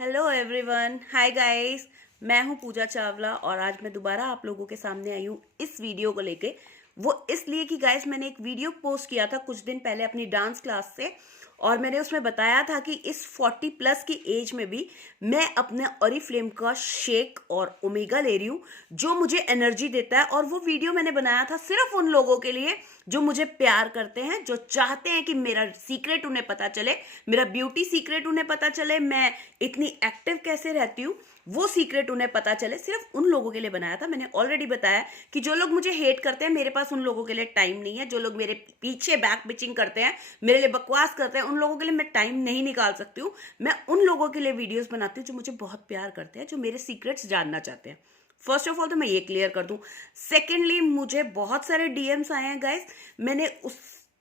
Hello everyone, hi guys. मैं हूं पूजा चावला और आज मैं दोबारा आप लोगों के सामने आई हूं इस वीडियो को लेके। वो इसलिए कि गाइस मैंने एक वीडियो पोस्ट किया था कुछ दिन पहले अपनी डांस क्लास से और मैंने उसमें बताया था कि इस 40 प्लस की एज में भी मैं अपने ऑरिफ्लेम का शेक और ओमेगा ले रही हूँ जो मुझे एनर्जी देता है। और वो वीडियो मैंने बनाया था सिर्फ उन लोगों के लिए जो मुझे प्यार करते हैं, जो चाहते हैं कि मेरा सीक्रेट उन्हें पता चले, मेरा ब्यूटी सीक्रेट उन्हें पता चले, मैं इतनी एक्टिव कैसे रहती हूँ वो सीक्रेट उन्हें पता चले। सिर्फ उन लोगों के लिए बनाया था। मैंने ऑलरेडी बताया कि जो लोग मुझे हेट करते हैं मेरे पास उन लोगों के लिए टाइम नहीं है। जो लोग मेरे पीछे बैक बिचिंग करते हैं, मेरे लिए बकवास करते हैं, उन लोगों के लिए मैं टाइम नहीं निकाल सकती हूँ। मैं उन लोगों के लिए वीडियोस बनाती हूँ जो मुझे बहुत प्यार करते हैं, जो मेरे सीक्रेट्स जानना चाहते हैं। फर्स्ट ऑफ ऑल तो मैं ये क्लियर कर दूं। सेकेंडली, मुझे बहुत सारे डीएम्स आए हैं गाइस। मैंने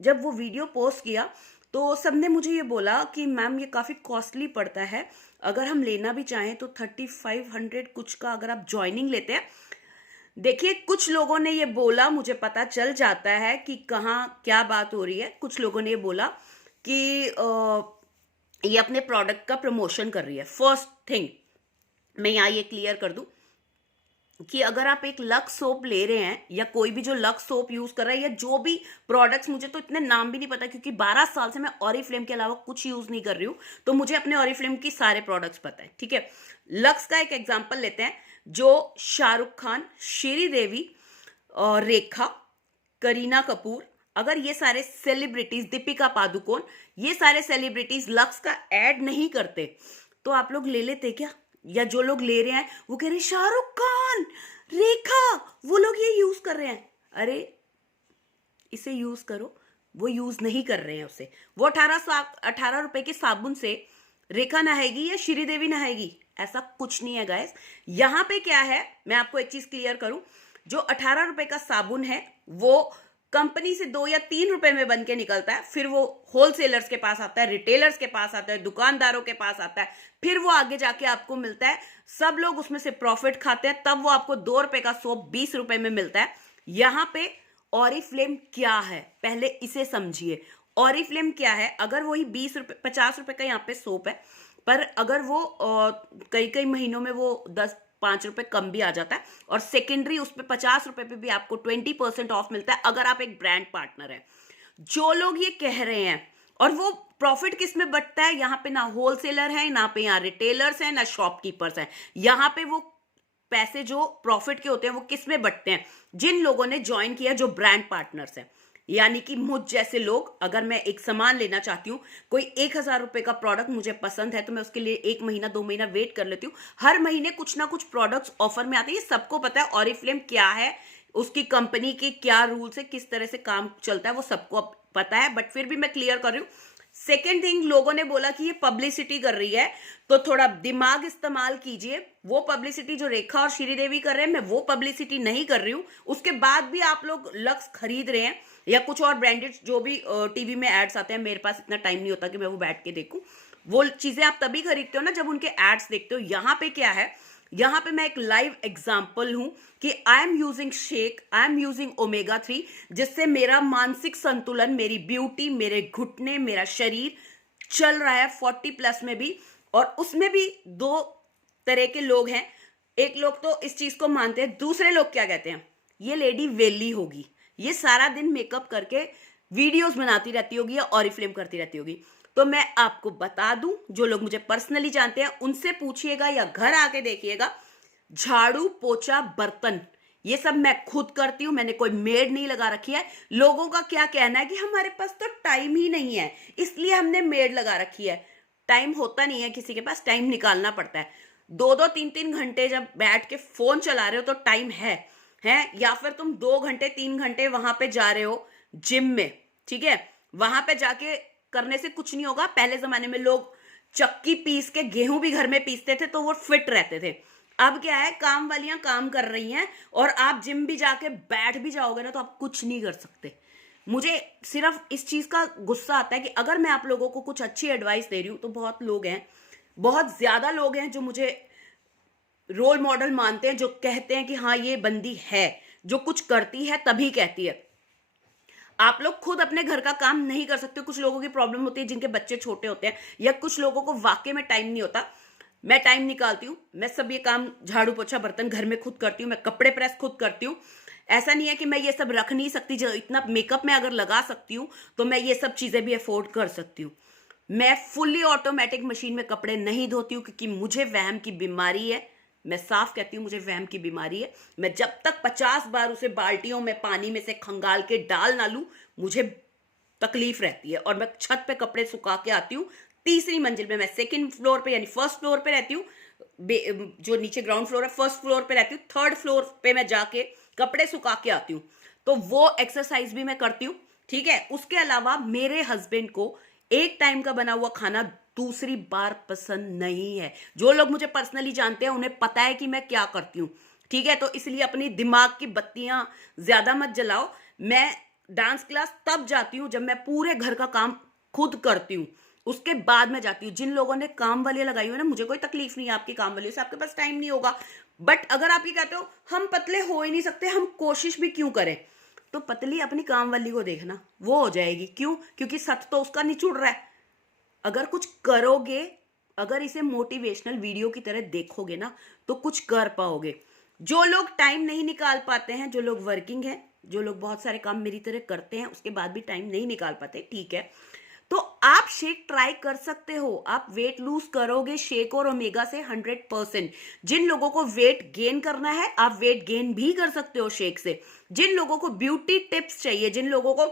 जब वो वीडियो पोस्ट किया तो सबने मुझे ये बोला कि मैम ये काफ़ी कॉस्टली पड़ता है, अगर हम लेना भी चाहें तो 3500 कुछ का अगर आप ज्वाइनिंग लेते हैं। देखिए, कुछ लोगों ने ये बोला, मुझे पता चल जाता है कि कहाँ क्या बात हो रही है। कुछ लोगों ने ये बोला कि ये अपने प्रोडक्ट का प्रमोशन कर रही है। फर्स्ट थिंग मैं यहाँ ये क्लियर कर दूं कि अगर आप एक लक्स सोप ले रहे हैं या कोई भी जो लक्स सोप यूज कर रहा है या जो भी प्रोडक्ट्स, मुझे तो इतने नाम भी नहीं पता क्योंकि 12 साल से मैं ऑरिफ्लेम के अलावा कुछ यूज नहीं कर रही हूँ, तो मुझे अपने ऑरिफ्लेम की सारे प्रोडक्ट्स पता है, ठीक है। लक्स का एक एग्जांपल लेते हैं, जो शाहरुख खान, श्रीदेवी और रेखा, करीना कपूर, अगर ये सारे सेलिब्रिटीज, दीपिका पादुकोण, ये सारे सेलिब्रिटीज लक्स का ऐड नहीं करते तो आप लोग ले लेते क्या? या जो लोग ले रहे हैं वो कह रहे हैं शाहरुख खान, रेखा, वो लोग ये यूज कर रहे हैं। अरे इसे यूज करो, वो यूज नहीं कर रहे हैं उसे। वो 18 रुपए के साबुन से रेखा नहाएगी या श्रीदेवी नहाएगी? ऐसा कुछ नहीं है गाइस। यहां पे क्या है, मैं आपको एक चीज क्लियर करूं। जो 18 रुपए का साबुन है वो कंपनी से 2 या 3 रुपए में बन के निकलता है, फिर वो होलसेलर्स के पास आता है, रिटेलर्स के पास आता है, दुकानदारों के पास आता है, फिर वो आगे जाके आपको मिलता है। सब लोग उसमें से प्रॉफिट खाते हैं, तब वो आपको 2 रुपए का सोप 20 रुपए में मिलता है। यहां पे ऑरिफ्लेम क्या है पहले इसे समझिए। ऑरिफ्लेम क्या है? अगर वही 20 रुपए 50 रुपए का यहाँ पे सोप है, पर अगर वो कई कई महीनों में वो 10-5 रुपए कम भी आ जाता है और सेकेंडरी उस पर 50 रुपए पे भी आपको 20% ऑफ मिलता है अगर आप एक ब्रांड पार्टनर है। जो लोग ये कह रहे हैं, और वो प्रॉफिट किस में बटता है? यहाँ पे ना होलसेलर है, ना पे यहाँ रिटेलर्स हैं, ना शॉपकीपर्स हैं। यहाँ पे वो पैसे जो प्रॉफिट के होते हैं वो किस में बटते हैं? जिन लोगों ने ज्वाइन किया, जो ब्रांड पार्टनर्स हैं। यानी कि मुझ जैसे लोग, अगर मैं एक सामान लेना चाहती हूँ, कोई 1000 रुपए का प्रोडक्ट मुझे पसंद है तो मैं उसके लिए 1 महीना 2 महीना वेट कर लेती हूँ। हर महीने कुछ ना कुछ प्रोडक्ट्स ऑफर में आते हैं। ये सबको पता है ऑरिफ्लेम क्या है, उसकी कंपनी के क्या रूल्स है, किस तरह से काम चलता है, वो सबको पता है। बट फिर भी मैं क्लियर कर रही हूँ। सेकेंड थिंग, लोगों ने बोला कि ये पब्लिसिटी कर रही है, तो थोड़ा दिमाग इस्तेमाल कीजिए। वो पब्लिसिटी जो रेखा और श्रीदेवी कर रहे हैं, मैं वो पब्लिसिटी नहीं कर रही हूं। उसके बाद भी आप लोग लक्स खरीद रहे हैं या कुछ और ब्रांडेड जो भी टीवी में एड्स आते हैं, मेरे पास इतना टाइम नहीं होता कि मैं वो बैठ के देखूं। वो चीजें आप तभी खरीदते हो ना जब उनके एड्स देखते हो। यहां पे क्या है, यहां पे मैं एक लाइव एग्जांपल हूं कि I am using shake, I am using omega 3, जिससे मेरा मानसिक संतुलन, मेरी ब्यूटी, मेरे घुटने, मेरा शरीर चल रहा है 40 प्लस में भी। और उसमें भी दो तरह के लोग हैं। एक लोग तो इस चीज को मानते हैं, दूसरे लोग क्या कहते हैं, ये लेडी वेली होगी, ये सारा दिन मेकअप करके वीडियोस बनाती रहती होगी या ऑरिफ्लेम करती रहती होगी। तो मैं आपको बता दूं, जो लोग मुझे पर्सनली जानते हैं उनसे पूछिएगा या घर आके देखिएगा, झाड़ू पोछा बर्तन ये सब मैं खुद करती हूँ। मैंने कोई मेड नहीं लगा रखी है। लोगों का क्या कहना है कि हमारे पास तो टाइम ही नहीं है इसलिए हमने मेड लगा रखी है। टाइम होता नहीं है किसी के पास, टाइम निकालना पड़ता है। 2-2 3-3 घंटे जब बैठ के फोन चला रहे हो तो टाइम है। या फिर तुम 2 घंटे 3 घंटे वहां पे जा रहे हो जिम में, ठीक है, वहां पे जाके करने से कुछ नहीं होगा। पहले जमाने में लोग चक्की पीस के गेहूं भी घर में पीसते थे तो वो फिट रहते थे। अब क्या है, काम वालियां काम कर रही हैं और आप जिम भी जाके बैठ भी जाओगे ना तो आप कुछ नहीं कर सकते। मुझे सिर्फ इस चीज का गुस्सा आता है कि अगर मैं आप लोगों को कुछ अच्छी एडवाइस दे रही हूं तो बहुत लोग हैं, बहुत ज्यादा लोग हैं जो मुझे रोल मॉडल मानते हैं, जो कहते हैं कि हाँ ये बंदी है जो कुछ करती है तभी कहती है। आप लोग खुद अपने घर का काम नहीं कर सकते। कुछ लोगों की प्रॉब्लम होती है जिनके बच्चे छोटे होते हैं, या कुछ लोगों को वाकई में टाइम नहीं होता। मैं टाइम निकालती हूँ, मैं सब ये काम झाड़ू पोछा बर्तन घर में खुद करती हूँ, मैं कपड़े प्रेस खुद करती हूँ। ऐसा नहीं है कि मैं ये सब रख नहीं सकती, जो इतना मेकअप में अगर लगा सकती हूँ तो मैं ये सब चीजें भी अफोर्ड कर सकती हूँ। मैं फुल्ली ऑटोमेटिक मशीन में कपड़े नहीं धोती हूँ क्योंकि मुझे वहम की बीमारी है। मैं साफ कहती हूँ, मुझे वहम की बीमारी है। मैं जब तक 50 बार उसे बाल्टियों में पानी में से खंगाल के डाल ना लूं, मुझे तकलीफ रहती है। और मैं छत पे कपड़े सुखा के आती हूँ, तीसरी मंजिल पे। मैं सेकंड फ्लोर पे यानी फर्स्ट फ्लोर पे रहती हूँ, जो नीचे ग्राउंड फ्लोर है, फर्स्ट फ्लोर पे रहती हूँ। थर्ड फ्लोर पे मैं जाके कपड़े सुखा के आती हूँ, तो वो एक्सरसाइज भी मैं करती हूँ, ठीक है। उसके अलावा मेरे हस्बैंड को एक टाइम का बना हुआ खाना दूसरी बार पसंद नहीं है। जो लोग मुझे पर्सनली जानते हैं उन्हें पता है कि मैं क्या करती हूँ, ठीक है। तो इसलिए अपनी दिमाग की बत्तियां ज्यादा मत जलाओ। मैं डांस क्लास तब जाती हूँ जब मैं पूरे घर का काम खुद करती हूँ, उसके बाद मैं जाती हूँ। जिन लोगों ने काम वाली लगाई हुई है ना, मुझे कोई तकलीफ नहीं है आपकी काम वाली से, आपके पास टाइम नहीं होगा। बट अगर आप ये कहते हो हम पतले हो ही नहीं सकते, हम कोशिश भी क्यों करें, तो पतली अपनी काम वाली को देखना, वो हो जाएगी। क्यों? क्योंकि सच तो उसका नहीं छुड़ रहा है। अगर कुछ करोगे, अगर इसे मोटिवेशनल वीडियो की तरह देखोगे ना, तो कुछ कर पाओगे। जो लोग टाइम नहीं निकाल पाते हैं, जो लोग वर्किंग हैं, जो लोग बहुत सारे काम मेरी तरह करते हैं उसके बाद भी टाइम नहीं निकाल पाते, ठीक है, तो आप शेक ट्राई कर सकते हो। आप वेट लूज करोगे शेक और ओमेगा से 100%। जिन लोगों को वेट गेन करना है, आप वेट गेन भी कर सकते हो शेक से। जिन लोगों को ब्यूटी टिप्स चाहिए, जिन लोगों को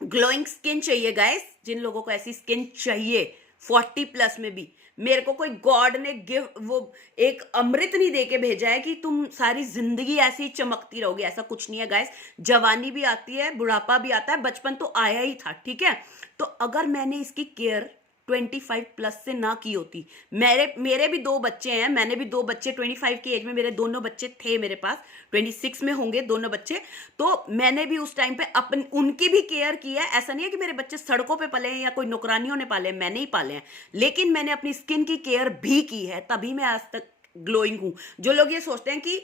ग्लोइंग स्किन चाहिए गाइस, जिन लोगों को ऐसी स्किन चाहिए 40+ में भी, मेरे को कोई गॉड ने वो एक अमृत नहीं देके भेजा है कि तुम सारी जिंदगी ऐसी चमकती रहोगे, ऐसा कुछ नहीं है गाइस। जवानी भी आती है, बुढ़ापा भी आता है, बचपन तो आया ही था, ठीक है। तो अगर मैंने इसकी केयर 25+ से ना की होती, मेरे भी 2 बच्चे हैं, मैंने भी 2 बच्चे 25 की एज में, मेरे दोनों बच्चे थे मेरे पास, 26 में होंगे दोनों बच्चे। तो मैंने भी उस टाइम पे अपनी उनकी भी केयर की है। ऐसा नहीं है कि मेरे बच्चे सड़कों पे पले हैं या कोई नौकरानियों ने पाले हैं, मैंने ही पाले हैं, लेकिन मैंने अपनी स्किन की केयर भी की है, तभी मैं आज तक ग्लोइंग हूं। जो लोग ये सोचते हैं कि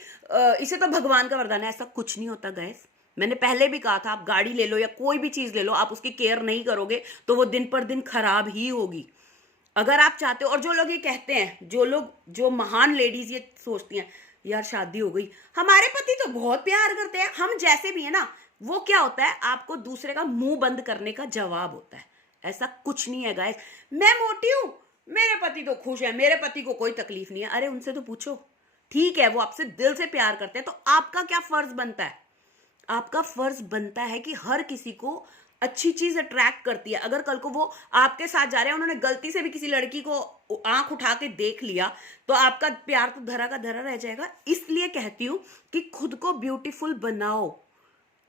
इसे तो भगवान का वरदान है, ऐसा कुछ नहीं होता गाइस। मैंने पहले भी कहा था, आप गाड़ी ले लो या कोई भी चीज ले लो, आप उसकी केयर नहीं करोगे तो वो दिन पर दिन खराब ही होगी। अगर आप चाहते हो, और जो लोग ये कहते हैं, जो महान लेडीज ये सोचती हैं यार शादी हो गई, हमारे पति तो बहुत प्यार करते हैं, हम जैसे भी है ना, वो क्या होता है, आपको दूसरे का मुंह बंद करने का जवाब होता है। ऐसा कुछ नहीं है गाइस। मैं मोटी हूं, मेरे पति तो खुश है, मेरे पति को कोई तकलीफ नहीं है, अरे उनसे तो पूछो, ठीक है, वो आपसे दिल से प्यार करते हैं, तो आपका क्या फर्ज बनता है? आपका फर्ज बनता है कि हर किसी को अच्छी चीज अट्रैक्ट करती है। अगर कल को वो आपके साथ जा रहे हैं, उन्होंने गलती से भी किसी लड़की को आंख उठा के देख लिया, तो आपका प्यार तो धरा का धरा रह जाएगा। इसलिए कहती हूं कि खुद को ब्यूटीफुल बनाओ।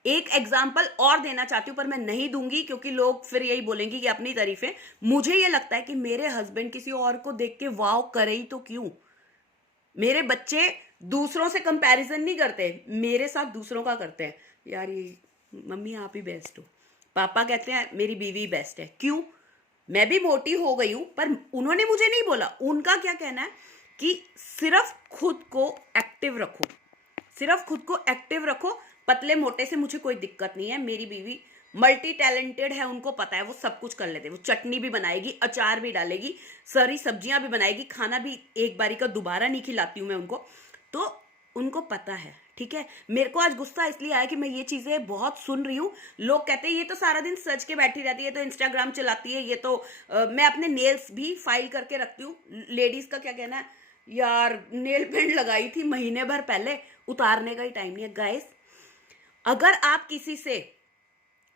एक एग्जाम्पल और देना चाहती हूं, पर मैं नहीं दूंगी क्योंकि लोग फिर यही बोलेंगे कि अपनी तारीफें। मुझे ये लगता है कि मेरे हस्बैंड किसी और को देख के वाव करे ही तो क्यों। मेरे बच्चे दूसरों से कंपैरिजन नहीं करते, मेरे साथ दूसरों का करते हैं। यार ये मम्मी आप ही बेस्ट हो, पापा कहते हैं मेरी बीवी बेस्ट है। क्यों? मैं भी मोटी हो गई हूं, पर उन्होंने मुझे नहीं बोला। उनका क्या कहना है कि सिर्फ खुद को एक्टिव रखो, सिर्फ खुद को एक्टिव रखो, पतले मोटे से मुझे कोई दिक्कत नहीं है। मेरी बीवी मल्टी टैलेंटेड है, उनको पता है, वो सब कुछ कर लेते हैं। वो चटनी भी बनाएगी, अचार भी डालेगी, सारी सब्जियां भी बनाएगी, खाना भी एक बारी का दोबारा नहीं खिलाती हूं मैं उनको, तो उनको पता है, ठीक है। मेरे को आज गुस्सा इसलिए आया कि मैं ये चीजें बहुत सुन रही हूँ। लोग कहते हैं ये तो सारा दिन सज के बैठी रहती है, तो इंस्टाग्राम चलाती है, ये तो मैं अपने नेल्स भी फाइल करके रखती हूँ। लेडीज का क्या कहना है, यार नेल पेंट लगाई थी महीने भर पहले, उतारने का ही टाइम नहीं है। गाइस, अगर आप किसी से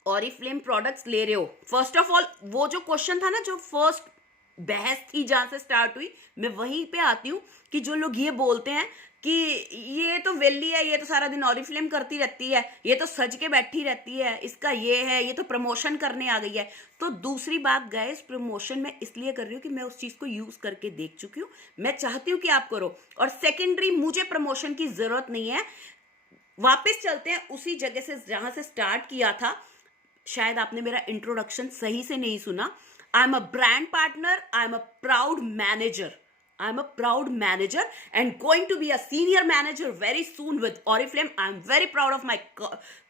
ऑरिफ्लेम प्रोडक्ट्स ले रहे हो, फर्स्ट ऑफ ऑल वो जो क्वेश्चन था ना, जो फर्स्ट बहस थी जहां से स्टार्ट हुई, मैं वहीं पे आती हूँ कि जो लोग ये बोलते हैं कि ये तो वेली है, ये तो सारा दिन ऑरिफ्लेम करती रहती है, ये तो सज के बैठी रहती है, इसका ये है, ये तो प्रमोशन करने आ गई है। तो दूसरी बात गाइस, प्रमोशन मैं इसलिए कर रही हूँ कि मैं उस चीज को यूज करके देख चुकी हूँ, मैं चाहती हूँ कि आप करो। और सेकेंडरी, मुझे प्रमोशन की जरूरत नहीं है। वापस चलते हैं उसी जगह से जहां से स्टार्ट किया था। शायद आपने मेरा इंट्रोडक्शन सही से नहीं सुना। I am a brand partner, I am a proud manager, I am a proud manager and going to be a senior manager very soon with Oriflame. I am very proud of my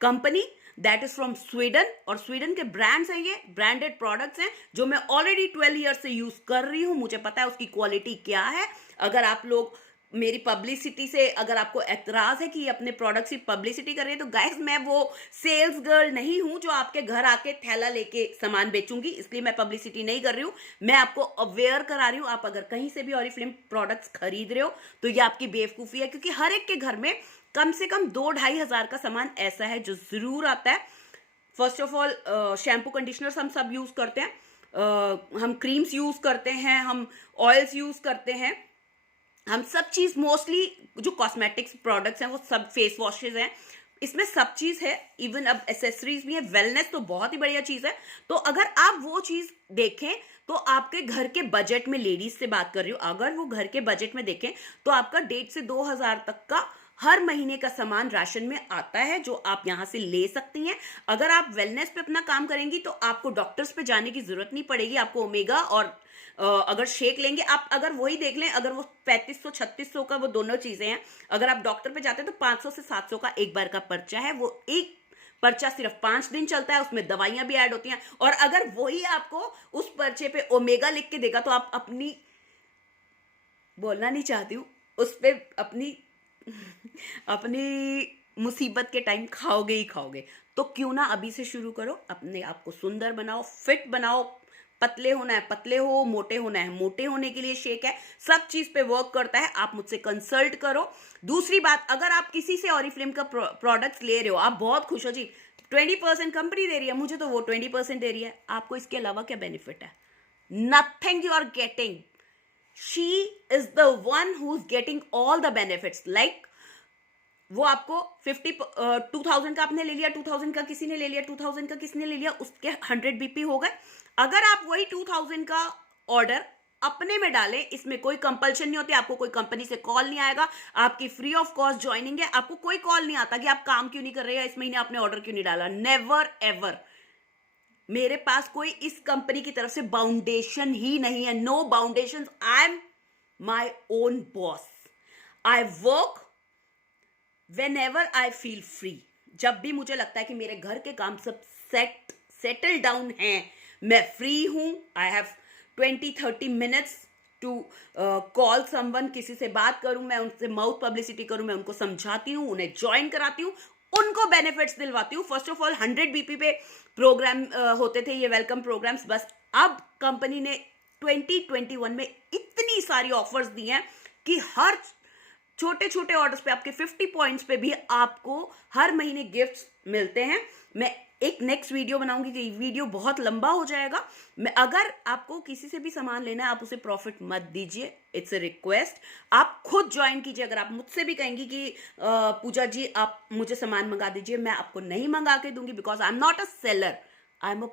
company. That is from Sweden, और Sweden के brands हैं, ये branded products हैं जो मैं already 12 year से use कर रही हूँ, मुझे पता है उसकी क्वालिटी क्या है। अगर आप लोग मेरी पब्लिसिटी से, अगर आपको एतराज है कि ये अपने प्रोडक्ट्स की पब्लिसिटी कर रही है, तो गाइस मैं वो सेल्स गर्ल नहीं हूं जो आपके घर आके थैला लेके सामान बेचूंगी, इसलिए मैं पब्लिसिटी नहीं कर रही हूं। मैं आपको अवेयर करा रही हूं। आप अगर कहीं से भी ऑरिफ्लेम प्रोडक्ट्स खरीद रहे हो तो ये आपकी बेवकूफ़ी है, क्योंकि हर एक के घर में कम से कम 2-2.5 हज़ार का सामान ऐसा है जो ज़रूर आता है। First of all shampoo conditioners हम सब यूज़ करते हैं, हम क्रीम्स यूज़ करते हैं, हम ऑयल्स यूज़ करते हैं, हम सब चीज़ मोस्टली जो कॉस्मेटिक्स प्रोडक्ट्स हैं वो सब, फेस वॉशेज हैं, इसमें सब चीज़ है। इवन अब एसेसरीज भी है, वेलनेस तो बहुत ही बढ़िया चीज़ है। तो अगर आप वो चीज़ देखें तो आपके घर के बजट में, लेडीज से बात कर रही हूँ, अगर वो घर के बजट में देखें तो आपका 1.5 से 2 हज़ार तक का हर महीने का सामान राशन में आता है जो आप यहाँ से ले सकती हैं। अगर आप वेलनेस पे अपना काम करेंगी तो आपको डॉक्टर्स पे जाने की जरूरत नहीं पड़ेगी। आपको ओमेगा और अगर शेक लेंगे आप, अगर वही देख लें, अगर वो 3500-3600 का वो दोनों चीजें हैं, अगर आप डॉक्टर पे जाते हैं तो 500 से 700 का एक बार का पर्चा है। वो एक पर्चा सिर्फ 5 दिन चलता है, उसमें दवाइयां भी ऐड होती हैं। और अगर वही आपको उस पर्चे पे ओमेगा लिख के देगा तो आप अपनी, बोलना नहीं चाहती हूँ, उस पे अपनी अपनी मुसीबत के टाइम खाओगे ही खाओगे। तो क्यों ना अभी से शुरू करो, अपने आप को सुंदर बनाओ, फिट बनाओ। पतले होना है पतले हो, मोटे होना है मोटे होने के लिए शेक है, सब चीज पे वर्क करता है। आप मुझसे कंसल्ट करो। दूसरी बात, अगर आप किसी से ऑरिफ्लेम का प्रोडक्ट्स ले रहे हो, आप बहुत खुश हो जी, 20% कंपनी दे रही है, मुझे तो वो 20% दे रही है, आपको इसके अलावा क्या बेनिफिट है? Nothing you are getting. She is the one who is getting all the benefits. Like वो आपको 2000 का आपने ले लिया, 2000 का किसी ने ले लिया, 2000 का किसी ने ले लिया, उसके 100 बीपी हो गए। अगर आप वही 2000 का ऑर्डर अपने में डालें, इसमें कोई कंपल्शन नहीं होती, आपको कोई कंपनी से कॉल नहीं आएगा, आपकी फ्री ऑफ कॉस्ट ज्वाइनिंग है, आपको कोई कॉल नहीं आता कि आप काम क्यों नहीं कर रहे हैं, इस महीने आपने ऑर्डर क्यों नहीं डाला। Never ever. मेरे पास कोई इस कंपनी की तरफ से बाउंडेशन ही नहीं है, no boundation. I am my own boss. I work whenever I feel free। जब भी मुझे लगता है कि मेरे घर के काम सब सेटल डाउन हैं, मैं फ्री हूं, I have 20-30 minutes to call someone, किसी से बात करूं, मैं उनसे माउथ पब्लिसिटी करूं, मैं उनको समझाती हूं, उन्हें ज्वाइन कराती हूं, उनको बेनिफिट्स दिलवाती हूँ। फर्स्ट ऑफ ऑल 100 बीपी पे प्रोग्राम होते थे ये वेलकम प्रोग्राम्स, बस अब कंपनी ने 2021 में इतनी सारी ऑफर्स दी हैं कि हर छोटे छोटे ऑर्डर्स पे, आपके 50 पॉइंट्स पे भी आपको हर महीने गिफ्ट्स मिलते हैं। मैं एक नेक्स्ट वीडियो बनाऊंगी कि वीडियो बहुत लंबा हो जाएगा। मैं, अगर आपको किसी से भी सामान लेना है आप उसे प्रॉफिट मत दीजिए, इट्स अ रिक्वेस्ट। आप खुद ज्वाइन कीजिए। अगर आप मुझसे भी कहेंगी कि पूजा जी आप मुझे सामान मंगा दीजिए, मैं आपको नहीं मंगा के दूंगी, because I am not a seller. I'm a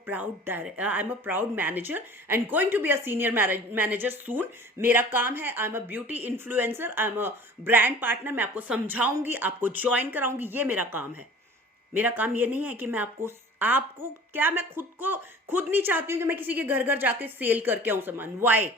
proud manager and going to be a senior manager soon। मेरा काम है, I'm a beauty influencer, I'm a brand partner। मैं आपको समझाऊंगी, आपको ज्वाइन कराऊंगी, ये मेरा काम है। मेरा काम ये नहीं है कि मैं आपको क्या, मैं खुद नहीं चाहती हूँ कि मैं किसी के घर घर जाके सेल करके आऊँ सामान। वाई?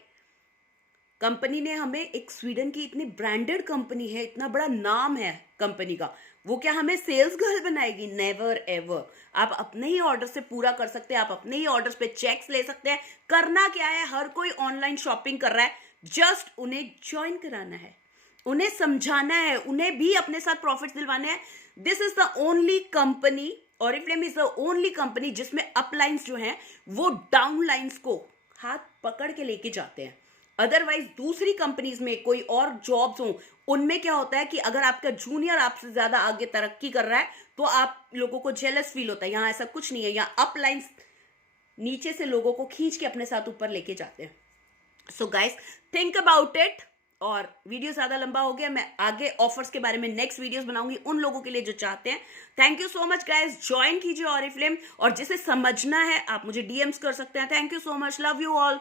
कंपनी ने हमें, एक स्वीडन की इतनी ब्रांडेड कंपनी है, इतना बड़ा नाम है कंपनी का, वो क्या हमें सेल्स गर्ल बनाएगी? Never ever. आप अपने ही ऑर्डर से पूरा कर सकते हैं, आप अपने ही ऑर्डर्स पे चेक्स ले सकते हैं। करना क्या है, हर कोई ऑनलाइन शॉपिंग कर रहा है, जस्ट उन्हें ज्वाइन कराना है, उन्हें समझाना है, उन्हें भी अपने साथ प्रॉफिट्स दिलवाने हैं। This is the only company, Oriflame is the only company जिसमें अपलाइंस जो हैं वो डाउनलाइंस को हाथ पकड़ के लेके जाते हैं। अदरवाइज दूसरी कंपनीज में कोई और जॉब्स हो, उनमें क्या होता है कि अगर आपका जूनियर आपसे ज्यादा आगे तरक्की कर रहा है तो आप लोगों को जेलस फील होता है। यहाँ ऐसा कुछ नहीं है, यहाँ अपलाइंस नीचे से लोगों को खींच के अपने साथ ऊपर लेके जाते हैं। So guys, think about it. और वीडियो ज्यादा लंबा हो गया, मैं आगे ऑफर्स के बारे में नेक्स्ट वीडियोस बनाऊंगी उन लोगों के लिए जो चाहते हैं। Thank you so much guys, join कीजिए ऑरिफ्लेम, और जिसे समझना है आप मुझे डीएम्स कर सकते हैं। Thank you so much, love you all.